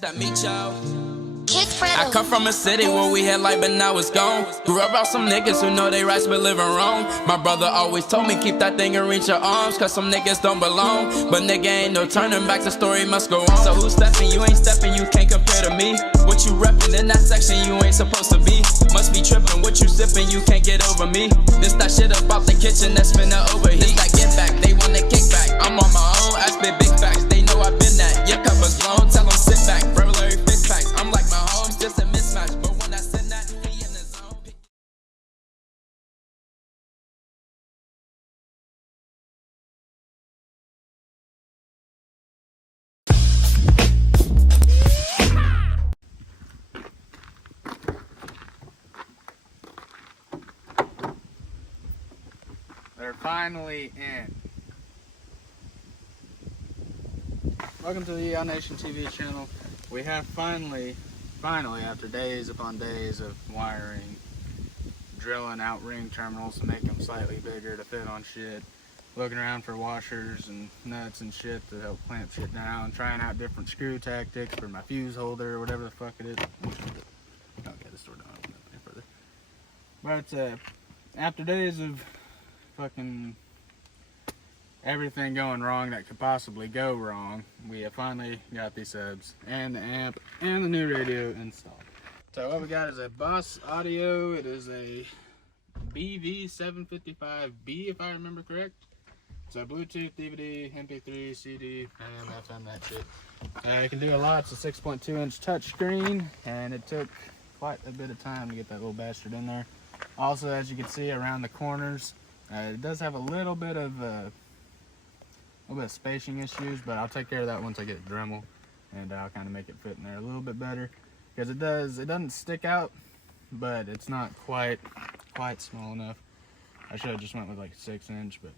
that Meecho. I come from a city where we had light but now it's gone. Grew up around some niggas who know they rights but living wrong. My brother always told me keep that thing and reach your arms, cause some niggas don't belong. But nigga ain't no turning back, the story must go on. So who's stepping? You ain't stepping, you can't compare to me. What you reppin' in that section you ain't supposed to be. Must be trippin', what you sippin', you can't get over me. This that shit about the kitchen that's finna overheat. This that get back, they want the kickback. I'm on my own, I spit big facts, they know I've been that. Your cup is blown, tell them sit back. Burglary fix packs, I'm like my homes, just a mismatch. But when I send that, he in the zone. They're finally in. Welcome to the Nation TV channel. We have finally, after days upon days of wiring, drilling out ring terminals to make them slightly bigger to fit on shit, looking around for washers and nuts and shit to help clamp shit down, trying out different screw tactics for my fuse holder or whatever the fuck it is. Okay, this door don't open up any further. But after days of fucking everything going wrong that could possibly go wrong, we have finally got these subs and the amp and the new radio installed. So what we got is a Boss Audio. It is a BV755B if I remember correct. It's a Bluetooth, DVD, MP3, CD, AM, FM, that shit. It can do a lot. It's a 6.2 inch touchscreen, and it took quite a bit of time to get that little bastard in there. Also, as you can see around the corners, it does have a little bit of spacing issues, but I'll take care of that once I get it Dremel, and I'll kind of make it fit in there a little bit better, because it doesn't stick out, but it's not quite small enough. I should have just went with like a 6 inch, but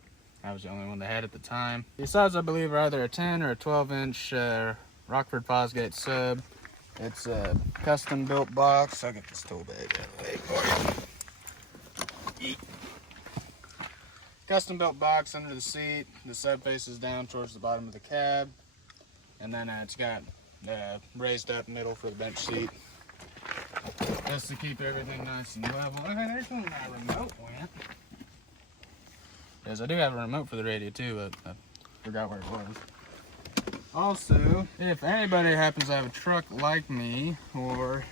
I was the only one they had at the time. These subs I believe are either a 10 or a 12 inch Rockford Fosgate sub. It's a custom built box. I'll get this tool bag out of the way for you. Custom built box under the seat. The sub faces down towards the bottom of the cab, and then it's got raised up middle for the bench seat, just to keep everything nice and level. Okay, there's where my remote went. Yes, I do have a remote for the radio too, but I forgot where it was. Also, if anybody happens to have a truck like me, or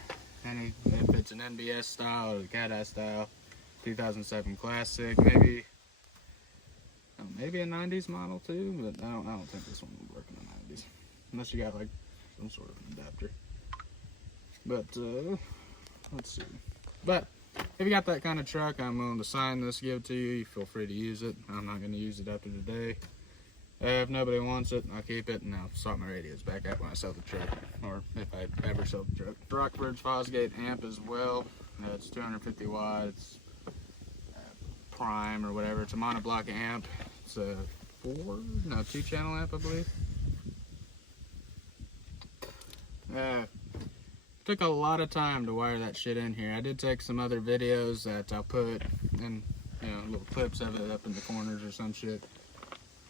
if it's an NBS style or the Cat-Eye style 2007 Classic, maybe a 90s model too, but I don't think this one would work in the 90s, unless you got like some sort of an adapter. But let's see. But if you got that kind of truck, I'm willing to sign this, give it to you. You feel free to use it. I'm not going to use it after today. If nobody wants it, I'll keep it, and I'll sort my radios back out when I sell the truck, or if I ever sell the truck. Rockford Fosgate amp as well. It's 250 watts. Prime or whatever. It's a monoblock amp. It's a 2-channel amp, I believe. Took a lot of time to wire that shit in here. I did take some other videos that I'll put in, little clips of it up in the corners or some shit.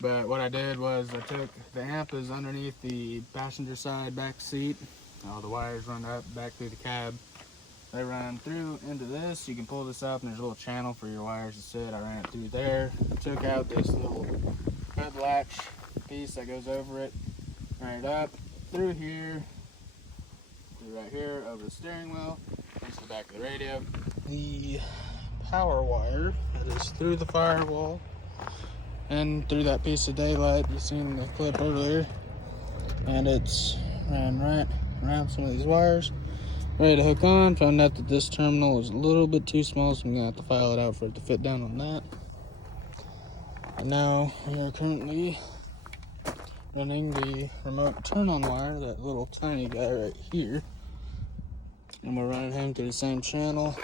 But what I did was I took the amp is underneath the passenger side back seat. All the wires run up back through the cab. They run through into this. You can pull this up and there's a little channel for your wires to sit. I ran it through there. Took out this little hood latch piece that goes over it. Ran it up through here, through right here, over the steering wheel, into the back of the radio. The power wire that is through the firewall and through that piece of daylight you seen in the clip earlier. And it's ran right around some of these wires. Ready to hook on. Found out that this terminal is a little bit too small, so I'm gonna have to file it out for it to fit down on that. And now we are currently running the remote turn-on wire, that little tiny guy right here, and we're running him through the same channel.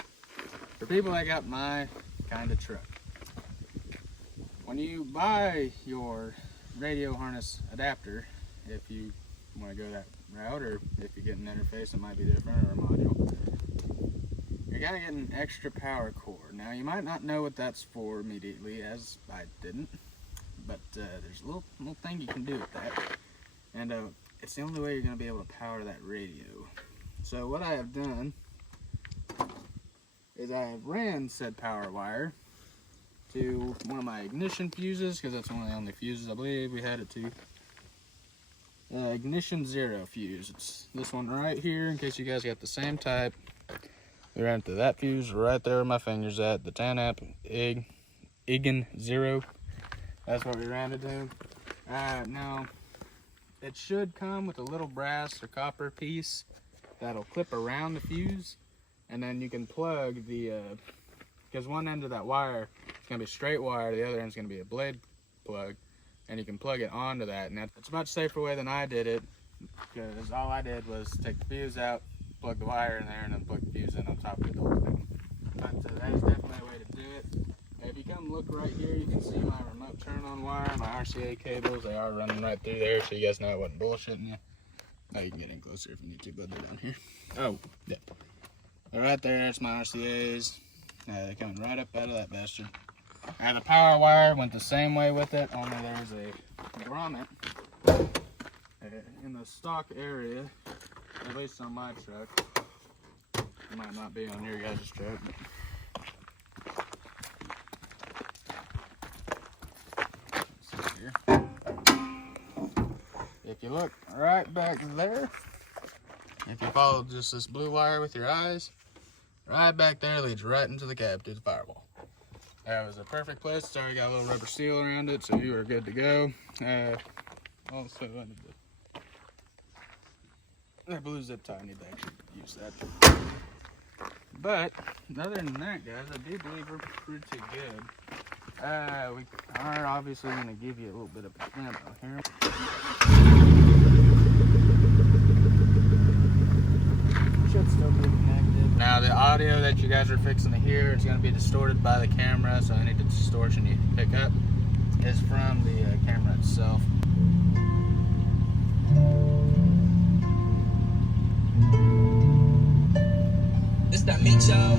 For people that got my kind of truck, when you buy your radio harness adapter, if you want to go that route, or if you get an interface that might be different, or a module, you gotta get an extra power cord. Now you might not know what that's for immediately, as I didn't, but there's a little thing you can do with that. And it's the only way you're going to be able to power that radio. So what I have done is I have ran said power wire to one of my ignition fuses, because that's one of the only fuses I believe we had it to. Ignition 0 fuse. It's this one right here, in case you guys got the same type. We ran to that fuse right there where my finger's at, the 10 amp Ign 0. That's what we ran it to. Now, it should come with a little brass or copper piece that'll clip around the fuse, and then you can plug the, because one end of that wire is going to be straight wire, the other end is going to be a blade plug, and you can plug it onto that. And that's a much safer way than I did it, because all I did was take the fuse out, plug the wire in there, and then plug the fuse in on top of the door. But that is definitely a way to do it. If you come look right here, you can see my remote turn on wire, my RCA cables. They are running right through there, so you guys know I wasn't bullshitting you. Now you can get in closer if you need to, but they're down here. Oh, yeah. But right there, that's my RCAs. They're coming right up out of that bastard. Now the power wire went the same way with it, only there's a grommet in the stock area, at least on my truck. It might not be on your guys' truck, but if you look right back there, if you follow just this blue wire with your eyes, right back there leads right into the cab to the firewall. That was a perfect place. It's already got a little rubber seal around it, so you are good to go. Also, I need that blue zip tie. I need to actually use that. But other than that, guys, I do believe we're pretty good. We are obviously going to give you a little bit of a demo here. Should still be connected. Now the audio that you guys are fixing to hear is going to be distorted by the camera, so any distortion you pick up is from the camera itself. It's that Meecho.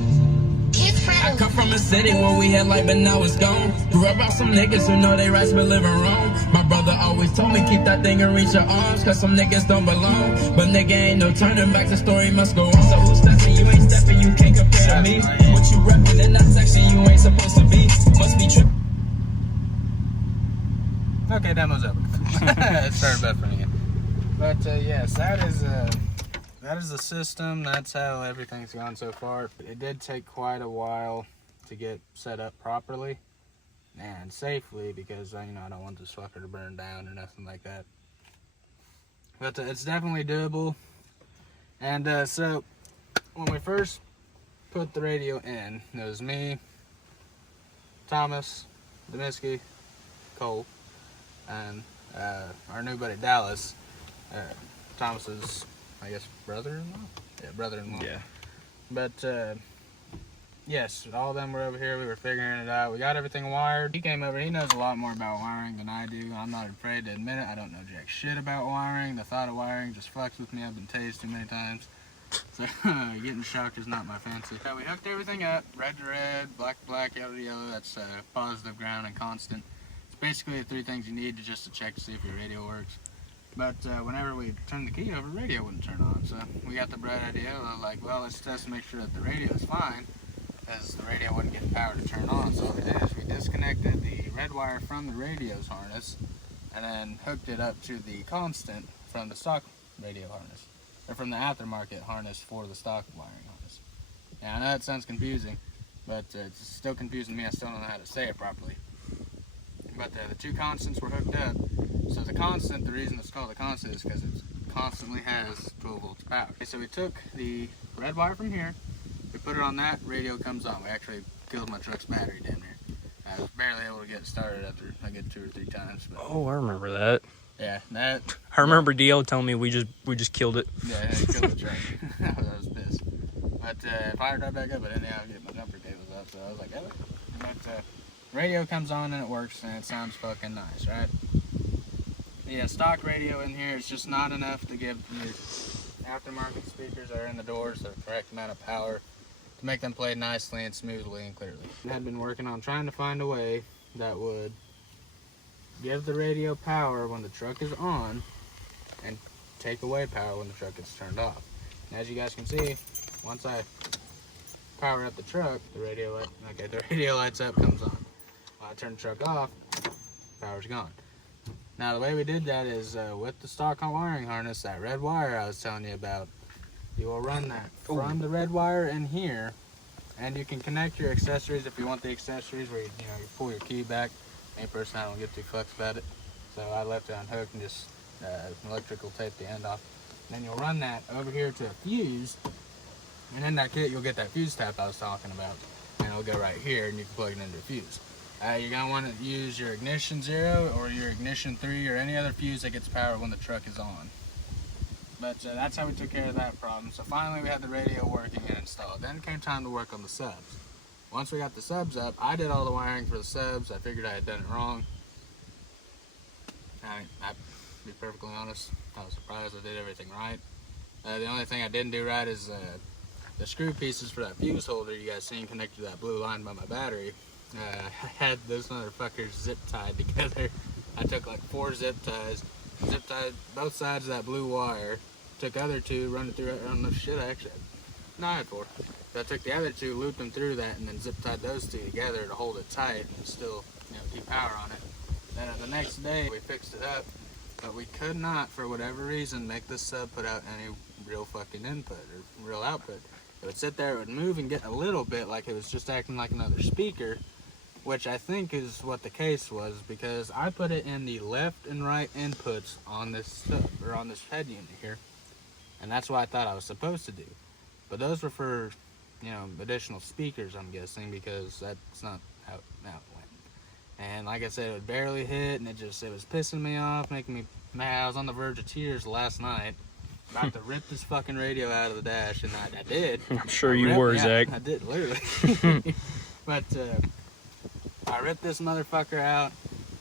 I come from a city where we had light, but now it's gone. Grew up around some niggas who know they rights but living wrong. My brother always told me keep that thing and reach your arms, cause some niggas don't belong. But nigga ain't no turning back, the story must go on. So who's stepping? You ain't stepping, you can't compare to me. What you repping in that section you ain't supposed to be. Must be tripping. Okay, demo's over. It started buffering again. But yes, that is the system. That's how everything's gone so far. It did take quite a while to get set up properly and safely, because I don't want this fucker to burn down or nothing like that. But it's definitely doable. And so when we first put the radio in, it was me, Thomas, Demiski, Cole, and our new buddy Dallas, Thomas's, I guess, brother-in-law? Yeah, brother-in-law. Yeah. But, yes, all of them were over here. We were figuring it out. We got everything wired. He came over. He knows a lot more about wiring than I do. I'm not afraid to admit it. I don't know jack shit about wiring. The thought of wiring just fucks with me. I've been tased too many times. So, getting shocked is not my fancy. So we hooked everything up. Red to red, black to black, yellow to yellow. That's positive, ground, and constant. It's basically the three things you need to check to see if your radio works. But whenever we turned the key over, the radio wouldn't turn on. So we got the bright idea of like, well, let's test to make sure that the radio is fine, as the radio wouldn't get power to turn on. So what we did is we disconnected the red wire from the radio's harness and then hooked it up to the constant from the stock radio harness, or from the aftermarket harness for the stock wiring harness. Now I know it sounds confusing, but it's still confusing me. I still don't know how to say it properly. But the two constants were hooked up. So the constant, the reason it's called a constant is because it constantly has 12 volts of power. Okay, so we took the red wire from here, we put it on that, radio comes on. We actually killed my truck's battery down there. I was barely able to get it started after I get 2 or 3 times. But Oh, I remember that. yeah, that. I remember Dio telling me we just killed it. Yeah, he killed the truck. I was pissed. But fired right back up, but anyhow, I get my jumper cables up, so I was like, oh. But radio comes on and it works, and it sounds fucking nice, right? The stock radio in here is just not enough to give the aftermarket speakers that are in the doors the correct amount of power to make them play nicely and smoothly and clearly. I had been working on trying to find a way that would give the radio power when the truck is on and take away power when the truck gets turned off. And as you guys can see, once I power up the truck, the radio light, okay, the radio lights up, comes on. When I turn the truck off, power's gone. Now the way we did that is with the stock wiring harness, that red wire I was telling you about, you will run that from the red wire in here, and you can connect your accessories if you want the accessories where you pull your key back. Me personally, I don't get too fucks about it, so I left it unhooked and just electrical tape the end off. Then you'll run that over here to a fuse, and in that kit you'll get that fuse tap I was talking about, and it'll go right here and you can plug it into a fuse. You're going to want to use your ignition 0 or your ignition 3 or any other fuse that gets power when the truck is on. But that's how we took care of that problem. So finally we had the radio working and installed. Then it came time to work on the subs. Once we got the subs up, I did all the wiring for the subs. I figured I had done it wrong. I'll be perfectly honest, I was surprised I did everything right. The only thing I didn't do right is the screw pieces for that fuse holder you guys seen connected to that blue line by my battery. I had those motherfuckers zip tied together. I took like 4 zip ties, zip tied both sides of that blue wire, took other 2, run it through, I don't know shit, I actually, no, I had 4. So I took the other 2, looped them through that, and then zip tied those 2 together to hold it tight and still, keep power on it. Then the next day we fixed it up, but we could not, for whatever reason, make this sub put out any real fucking input or real output. It would sit there, it would move and get a little bit like it was just acting like another speaker, which I think is what the case was, because I put it in the left and right inputs on this sub, or on this head unit here, and that's what I thought I was supposed to do. But those were for, additional speakers, I'm guessing, because that's not how it went. And like I said, it would barely hit, and it was pissing me off, making me mad. I was on the verge of tears last night, about to rip this fucking radio out of the dash, and I did. I'm sure you were, Zach. I did, literally. But I ripped this motherfucker out.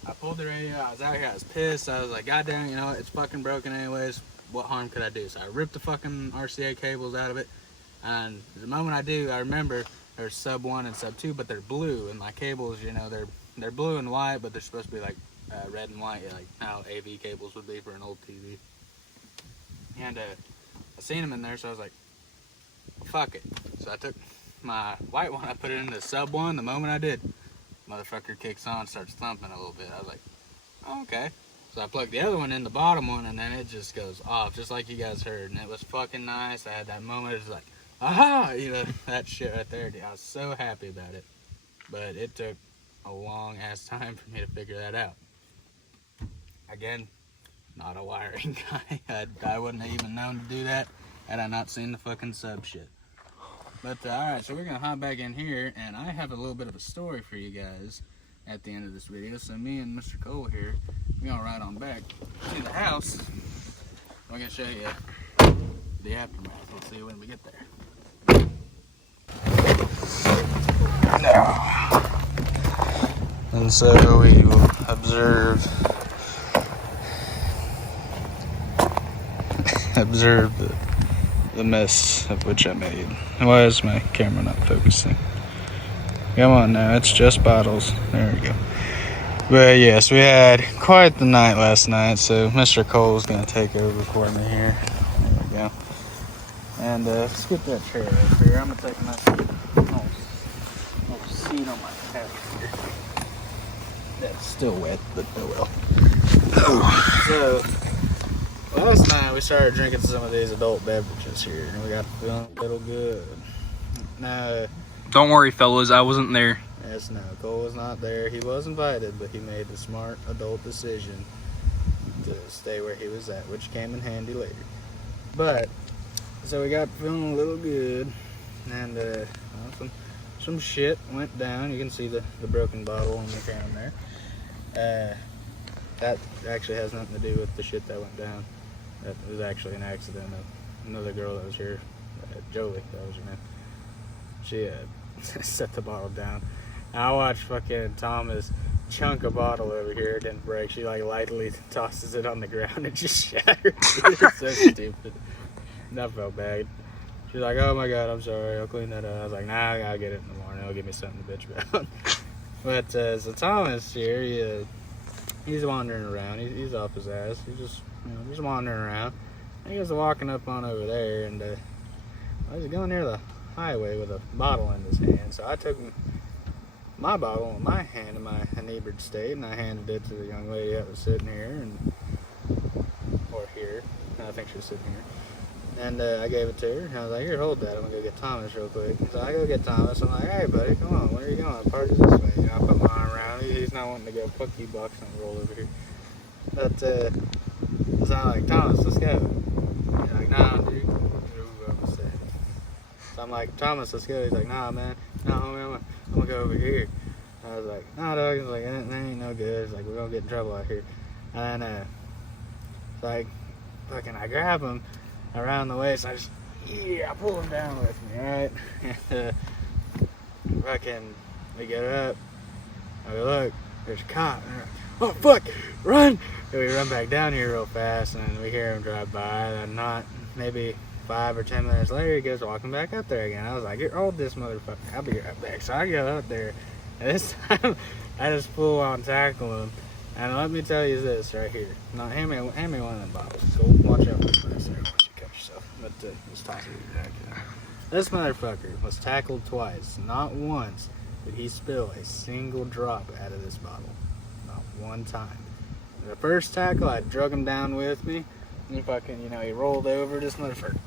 I pulled the radio. I was out here. I was pissed. I was like, God damn, it's fucking broken anyways. What harm could I do? So I ripped the fucking RCA cables out of it. And the moment I do, I remember there's sub 1 and sub 2, but they're blue. And my cables, they're blue and white, but they're supposed to be like red and white, like how AV cables would be for an old TV. And I seen them in there, so I was like, well, fuck it. So I took my white one, I put it into sub 1. The moment I did, motherfucker kicks on, starts thumping a little bit. I was like, oh, okay. So I plugged the other one in, the bottom one, and then it just goes off, just like you guys heard. And it was fucking nice. I had that moment, it was like, aha, that shit right there, dude. I was so happy about it. But it took a long ass time for me to figure that out. Again, not a wiring guy. I wouldn't have even known to do that had I not seen the fucking sub shit. But alright, so we're gonna hop back in here, and I have a little bit of a story for you guys at the end of this video. So me and Mr. Cole here, we're gonna ride on back to the house. We're gonna show you the aftermath. We'll see when we get there. Now, and so we will observe the mess of which I made. Why is my camera not focusing? Come on now, it's just bottles. There we go. But yes, we had quite the night last night, so Mr. Cole's gonna take over for me here. There we go. And let's get that chair up here. I'm gonna take my little seat on my couch here. That's still wet, but oh well. So last night we started drinking some of these adult beverages here, and we got feeling a little good. Now, Don't worry, fellas, I wasn't there. yes, no, Cole was not there. He was invited, but he made the smart adult decision to stay where he was at, which came in handy later. But so we got feeling a little good, and some shit went down. You can see the broken bottle on the ground there. That actually has nothing to do with the shit that went down. That was actually an accident of another girl that was here, Jolie, that was her name. She set the bottle down. And I watched fucking Thomas chunk a bottle over here, it didn't break. She like lightly tosses it on the ground and just shattered. It's so stupid. That felt bad. She's like, oh my god, I'm sorry, I'll clean that up. I was like, nah, I gotta get it in the morning, it'll give me something to bitch about. But so Thomas here, he's wandering around. He's off his ass. He's just, just wandering around. he was walking up on over there, and I was going near the highway with a bottle in his hand. So I took my bottle in my hand in my inebriated state, and I handed it to the young lady that was sitting here, or here. I think she was sitting here. And I gave it to her, and I was like, here, hold that. I'm going to go get Thomas real quick. So I go get Thomas. I'm like, hey, buddy, come on. Where are you going? The party's this way. You know, I put my arm around him. He's not wanting to go pucky box and roll over here. But, so I'm like, Thomas, let's go. He's like, nah, dude. So I'm like, Thomas, let's go. He's like, nah, man. No, homie, I'm going to go over here. I was like, nah, dog. He's like, that ain't no good. He's like, we're going to get in trouble out here. And it's like, fucking, I grab him around the waist. I just, I pull him down with me, alright? And fucking, we get up. I go, look, there's a cop. And we're like, oh, fuck, run! And we run back down here real fast, and we hear him drive by. And not maybe 5 or 10 minutes later, he goes walking back up there again. I was like, you're old, this motherfucker. I'll be right back. So I go up there, and this time, I just full on tackle him. And let me tell you this right here. Now, hand me one of them bottles. So watch out for this there once you cut yourself. But just toss it back in. This motherfucker was tackled twice. Not once did he spill a single drop out of this bottle. Not one time. The first tackle, I drug him down with me. And fucking, he rolled over. This motherfucker,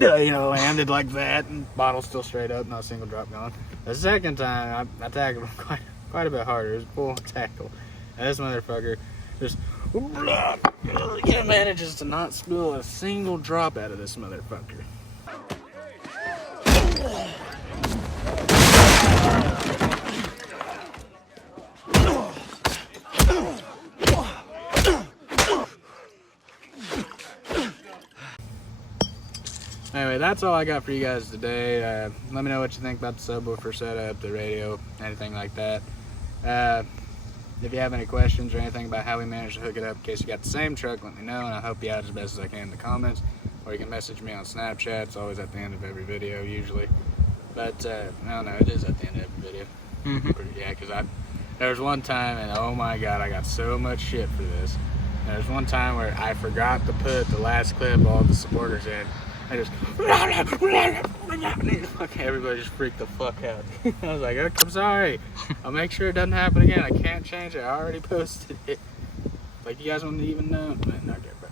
landed like that. And bottle still straight up. Not a single drop gone. The second time, I tackled him quite a bit harder. It was a full tackle. And this motherfucker just manages to not spill a single drop out of this motherfucker. Anyway, that's all I got for you guys today. Let me know what you think about the subwoofer setup, the radio, anything like that. If you have any questions or anything about how we managed to hook it up, in case you got the same truck, let me know, and I'll help you out as best as I can in the comments. Or you can message me on Snapchat. It's always at the end of every video, usually. But, I don't know, it is at the end of every video. Yeah, because there was one time, and oh my god, I got so much shit for this. There was one time where I forgot to put the last clip of all the supporters in. I just, everybody just freaked the fuck out. I was like, I'm sorry. I'll make sure it doesn't happen again. I can't change it. I already posted it. Like, you guys wouldn't even know. Man, okay, bro.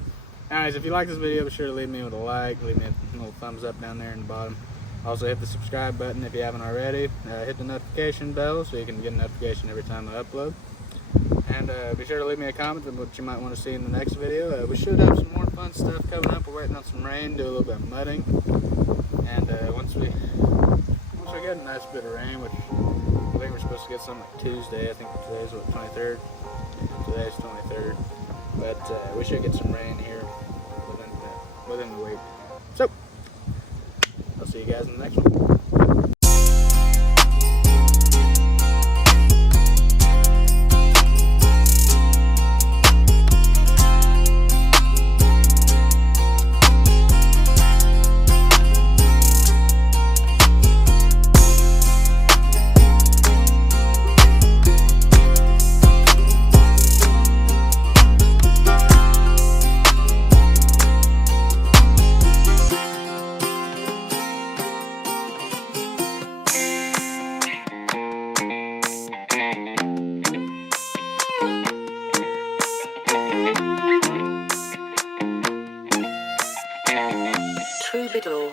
Anyways, if you like this video, be sure to leave me with a like. Leave me a little thumbs up down there in the bottom. Also, hit the subscribe button if you haven't already. Hit the notification bell so you can get a notification every time I upload. And be sure to leave me a comment on what you might want to see in the next video. We should have some more fun stuff coming up. We're waiting on some rain, do a little bit of mudding. And once we get a nice bit of rain, which I think we're supposed to get some like Tuesday. I think today's what, 23rd? Yeah, today's 23rd. But we should get some rain here within the week. So, I'll see you guys in the next one. Troubadour.